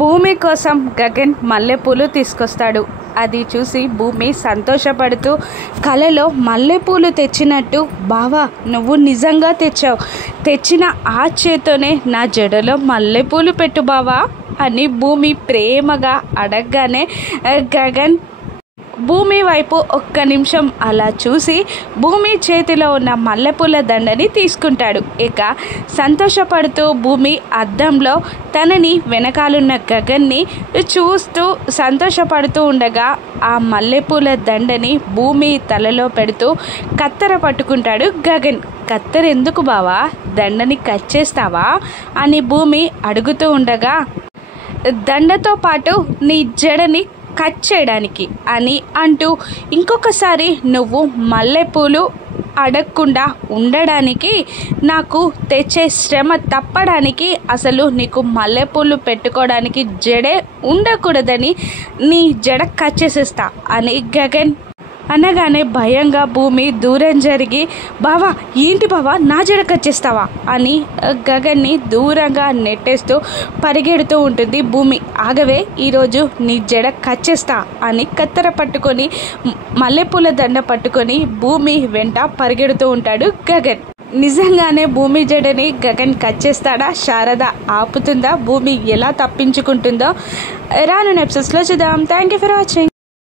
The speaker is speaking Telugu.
భూమి కోసం గగన్ మల్లెపూలు తీసుకొస్తాడు. అది చూసి భూమి సంతోషపడుతూ కలలో మల్లెపూలు తెచ్చినట్టు, బావా నువ్వు నిజంగా తెచ్చావు, తెచ్చిన ఆ చేత్తోనే నా జడలో మల్లెపూలు పెట్టు బావా అని భూమి ప్రేమగా అడగగానే గగన్ భూమి వైపు ఒక్క నిమిషం అలా చూసి భూమి చేతిలో ఉన్న మల్లెపూల దండని తీసుకుంటాడు. ఇక సంతోషపడుతూ భూమి అద్దంలో తనని వెనకాలన్న గగన్ని చూస్తూ సంతోషపడుతూ ఉండగా ఆ మల్లెపూల దండని భూమి తలలో పెడుతూ కత్తెర పట్టుకుంటాడు గగన్. కత్తెర ఎందుకు బావా, దండని కట్ చేస్తావా అని భూమి అడుగుతూ ఉండగా, దండతో పాటు నీ జడని కట్ చేయడానికి అని అంటూ, ఇంకొకసారి నువ్వు మల్లెపూలు అడగకుండా ఉండడానికి, నాకు తెచ్చే శ్రమ తప్పడానికి, అసలు నీకు మల్లెపూలు పెట్టుకోవడానికి జడే ఉండకూడదని నీ జడ కట్ చేసేస్తా అని గగన్ అనగానే భయంగా భూమి దూరం జరిగి, బావా ఏంటి బావా నా జడ కట్ చేస్తావా అని గగన్ని దూరంగా నెట్టేస్తూ పరిగెడుతూ ఉంటుంది. భూమి ఆగవే, ఈరోజు నీ జడ కట్ చేస్తా అని కత్తెర పట్టుకొని మల్లెపూల దండ పట్టుకొని భూమి వెంట పరిగెడుతూ ఉంటాడు గగన్. నిజంగానే భూమి జడని గగన్ కట్ చేస్తాడా, శారద ఆపుతుందా, భూమి ఎలా తప్పించుకుంటుందో రానున్న ఎపిసోడ్స్లో చూద్దాం. Thank you for watching.